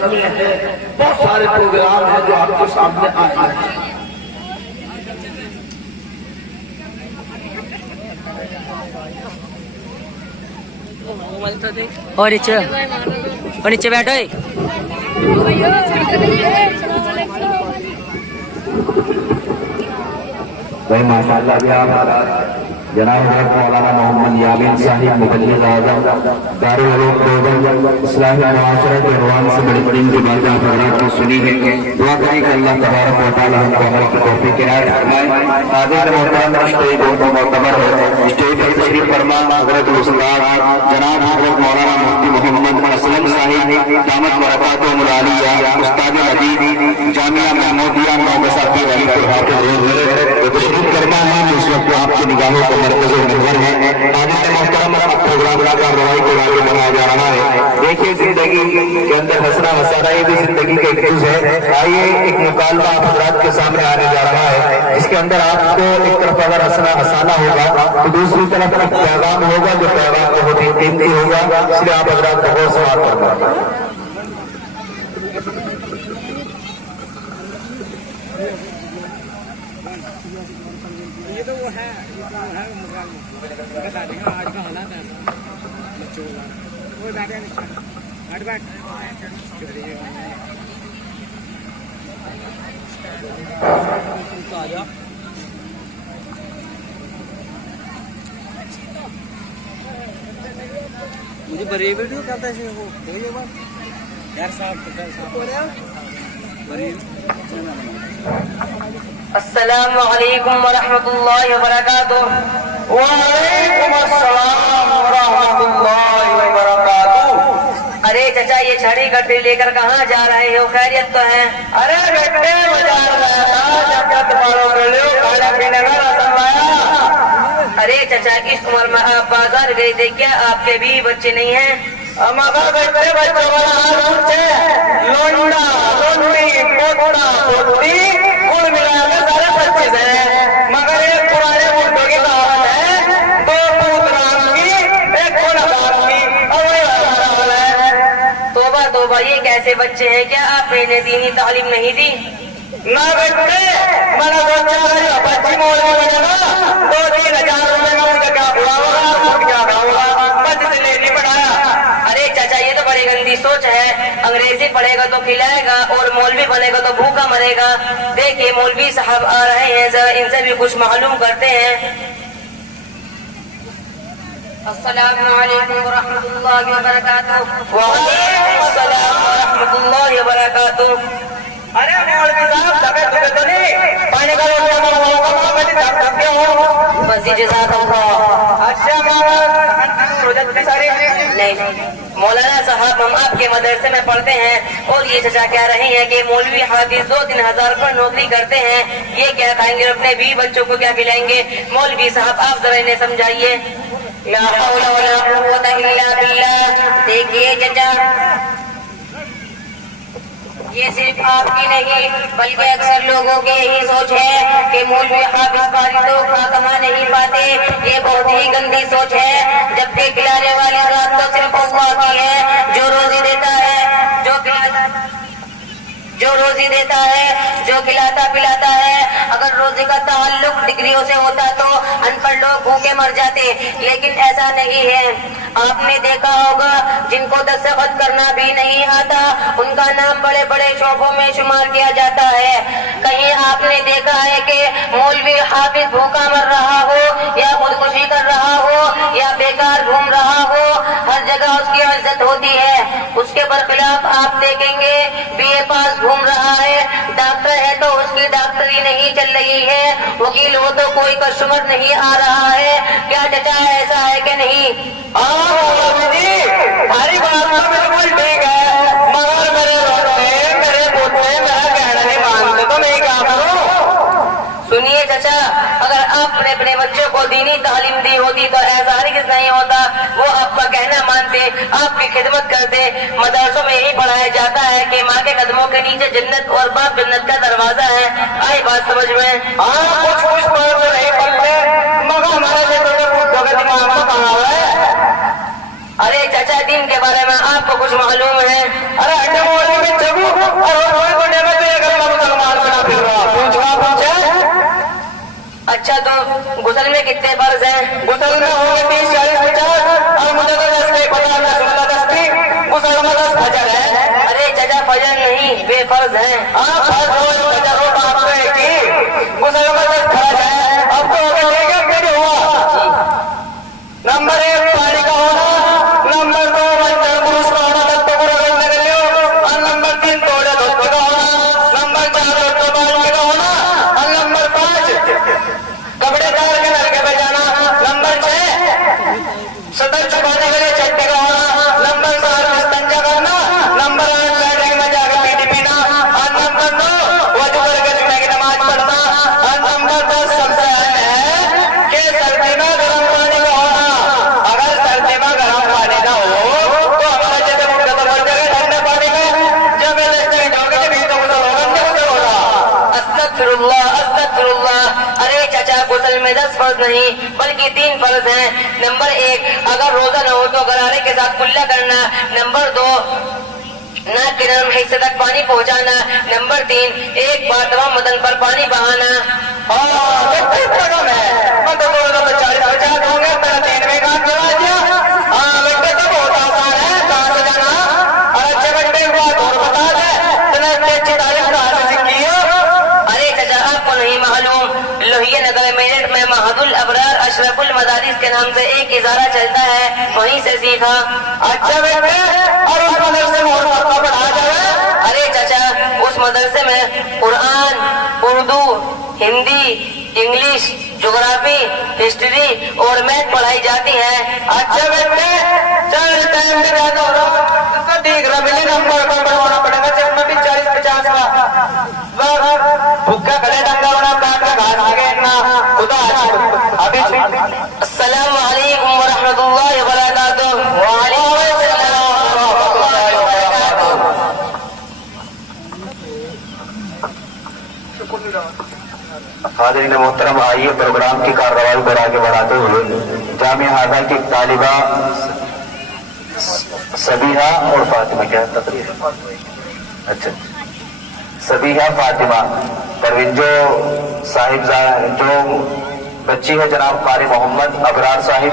रस्में हैं, बहुत सारे प्रोग्राम हैं जो आपके सामने आए हैं। और नीचे बैठो। भाई माशाअल्लाह भी हमारा जनाब मौलाना मोहम्मद यामीन साहिब मुबल्लिग आज़म दारुल उलूम देवबंद इस्लाही मुआशरा के रवान से बड़ी बड़ी इनकी बातें आप हज़रात ने सुनी है। दुआ करें कि अल्लाह तबारक व तआला हमको अमल की तौफीक इनायत फरमाए। हाज़िर मोहतरम स्टेज बहुत मोतबर है, स्टेज पर तशरीफ फरमा हज़रत उस्ताद जनाब हज़रत मौलाना मुफ्ती मोहम्मद असलम साहिब दामत बरकातुहुल आलिया उस्ताद हदीस जामिया महमूदिया नौबसाती वाली तशरीफ फरमा है। इस वक्त आपकी निगाहों को मरकज़ महवर है। हाज़िर मोहतरम प्रोग्राम का कार्रवाई को आगे बढ़ाया जा रहा है। देखिए जिंदगी के अंदर हंसना हंसाना ये भी जिंदगी का एक चीज है। आइए एक मुकालमा आप हज़रात के सामने आने जा रहा है, जिसके अंदर आपको एक तरफ अगर हंसना हंसाना होगा तो दूसरी तरफ एक पैगाम होगा, जो पैगाम बहुत ही कीमती होगा। इसलिए आप हज़रात को गौर से बात करना। ये तो वो है बता देंगे आज का हालात है बच्चों का वो बैठे हट बैठ मुझे बड़े वीडियो करता है वो यार साहब अस्सलामु अलैकुम वरहमतुल्लाहि वबरकातुह। वालेकुम अस्सलाम रहमतुल्लाहि व बरकातुहू। अरे चचा, ये छड़ी गट्टे लेकर कहाँ जा रहे हो? खैरियत तो है? अरे गट्टे बाजार गया था, जब तुम्हारे मिले खाने पीने का रसम लाया। अरे चचा, इस उम्र में आप बाजार गए थे क्या? आपके भी बच्चे नहीं हैं? हमारा गट्टे बच्चों वाला हाल पूछे, लोंडा लोंडी पोता पोती कुल मिला के सारे 25 हैं। मगर एक पुराने मुर्दों की कहावत है, 2 पूत राम की 1 घोड़ा राम की। अब वही हमारा हाल है। तोबा तोबा, ये कैसे बच्चे हैं? क्या आपने इन्हें दीनी तालीम नहीं दी? ना बेटे, मैंने सोचा बच्ची मोल में बनेगा 2-3 हजार रुपए का मुझे क्या बुरा होगा, मुझे क्या होगा, बस इसलिए नहीं पढ़ाया। अरे चाचा, ये तो बड़ी गंदी सोच है। अंग्रेजी पढ़ेगा तो खिलाएगा और मौलवी बनेगा तो भूखा मरेगा। देखिए मौलवी साहब आ रहे हैं, जरा इनसे भी कुछ मालूम करते हैं। अस्सलामु अलैकुम वरहमतुल्लाहि वबरकातुह। वालेकुम अस्सलाम वरहमतुल्लाहि वबरकातुह। अरे मौलवी साहब दबे दुबे तो नहीं, पानी का लोटा बस जी जज़ाकल्लाह। अच्छा नहीं मौलाना साहब, हम आपके मदरसे में पढ़ते हैं और ये चचा कह रहे हैं कि मौलवी हाफिज 2-3 हजार पर नौकरी करते हैं, ये क्या खाएंगे? अपने भी बच्चों को क्या खिलाएंगे? मौलवी साहब आप जरा इन्हें समझाइए। ला हौला वला कुव्वता इल्ला बिल्लाह। देखिए चचा, ये सिर्फ आपकी नहीं बल्कि अक्सर लोगों की यही सोच है कि मौलवी हाफिज कारी लोग कमा नहीं पाते। ये बहुत ही गंदी सोच है, जबकि खिलाने वाली रात तो सिर्फ अल्लाह की है, जो रोजी देता है, जो रोजी देता है, जो खिलाता पिलाता है। अगर रोजी का ताल्लुक डिग्रियों से होता तो अनपढ़ लोग भूखे मर जाते, लेकिन ऐसा नहीं है। आपने देखा होगा जिनको दस्तखत करना भी नहीं आता, उनका नाम बड़े बड़े शोबों में शुमार किया जाता है। कहीं आपने देखा है कि मौलवी हाफिज भूखा मर रहा हो या खुदकुशी कर रहा हो या बेकार घूम रहा हो? हर जगह उसकी इज्जत होती है। उसके बरखिलाफ आप देखेंगे BA पास घूम रहा है, डॉक्टर है तो उसकी डॉक्टरी नहीं चल रही है, वकील हो तो कोई कस्टमर नहीं आ रहा है। क्या चचा ऐसा है कि नहीं? हमारी बात तो बिल्कुल ठीक है, मगर मेरे रोते मेरे पोते मेरा कहना नहीं मानते तो मैं क्या करूं? सुनिए चचा, अगर आपने अपने बच्चों को दीनी तालीम दी होती तो ऐसा हरगिज़ नहीं होता। वो आपका कहना मानते, आपकी खिदमत करते। मदरसों में यही पढ़ाया जाता है कि माँ के कदमों के नीचे जन्नत और बाप जन्नत का दरवाजा है। आई बात समझ में? कुछ पढ़ते नहीं पढ़ते, मगर हमारे जैसे बुद्धों के दिमाग में कहाँ है? अरे चाचा, दिन के बारे में आपको कुछ मालूम है? अरे और कोने में तो एक अल्लाह मुसलमान बना फिर रहा पूछे। अच्छा तो गुसल में कितने फर्ज हैं? गुसल में होंगे 30, 40, 50 और मुझे तो 10 नहीं पता, मैं सुनता 10 भी। गुसल में 10 फजर है। अरे चाचा फजर नहीं बेफर्ज हैं। हाँ फर्ज हो फजर हो बात तो है कि गुसल में 10 फर्ज है। अब तो अगर लेके फिर हुआ नंबर 1 पानी का होना, नंबर 2 मंजर पुरुष का होना तत्व को रगड़ने के लिए, और नंबर 3 तोड़े धोते का होना, नंबर 4 लोटो बाल्टी का होना, और नंबर 5 कपड़े डाल के नलके पे जाना, नंबर 6 सदर छुपाने के लिए चट्टी का होना, नंबर 7 इस्तंजा करना, नंबर 8 बैटरी में जाकर पीटी पीना, और नंबर 9 वजू करके जुमे की नमाज पढ़ना, और नंबर 10 सबसे अहम है कि सर्दी में गर्म पानी का होना। अगर सर्दी में गर्म पानी ना हो तो हमारा जैसे मुद्दा तो बढ़ जाएगा ठंडे पानी में, जब चेंज होगा जब तो गुसल होगा जब गुसल होगा। अस्तगफिरुल्लाह अस्तगफिरुल्लाह। अरे चाचा गुसल में 10 फर्ज नहीं बल्कि 3 फर्ज हैं। नंबर 1 अगर रोजा न हो तो गरारे के साथ कुल्ला करना। नंबर 2 नाक के नरम हिस्से तक पानी पहुंचाना। नंबर 3 एक बार तमाम बदन पर पानी बहाना। हाँ रकम है, मैं तो 40-50 होंगे, मेरा 3 में काम करा दिया। हाँ बेटे तो बहुत आसान है, कहाँ से जाना और अच्छे घंटे की बात और बता दे, इतने अच्छी तारीफ कहाँ से सीखी हो? अरे चाचा आपको नहीं मालूम, लोहिया नगर मेरठ में महदुल अबरार अशरफुल मदारिस के नाम से एक इजारा चलता है, वहीं से सीखा। अच्छा बेटे और उस मदरसे में और पढ़ा जाए? अरे चाचा उस मदरसे में Quran, Urdu, Hindi, English, geography, history और मैथ पढ़ाई जाती है। अच्छा बेटे चल टाइम से ज्यादा हो रहा तो ठीक रहा, मिले नंबर पर बढ़वाना पड़ेगा, चश्मा भी 40-50 का। भूखा खड़े डंगा होना, काट का घास आगे ना खुदा अभी। अस्सलाम वालेकुम वरहमतुल्लाहि वबरकातुहू। वालेकुम अस्सलाम वरहमतुल्लाहि वबरकातुहू। हाज़रीन मोहतरम, आइए प्रोग्राम की कार्रवाई पर आगे बढ़ाते हुए जामिया हाजा की तालिबा सबीहा और फातिमा, क्या तकरीर? अच्छा सबीहा फातिमा परवीन जो साहिब जो बच्ची है जनाब कारी मोहम्मद अबरार साहिब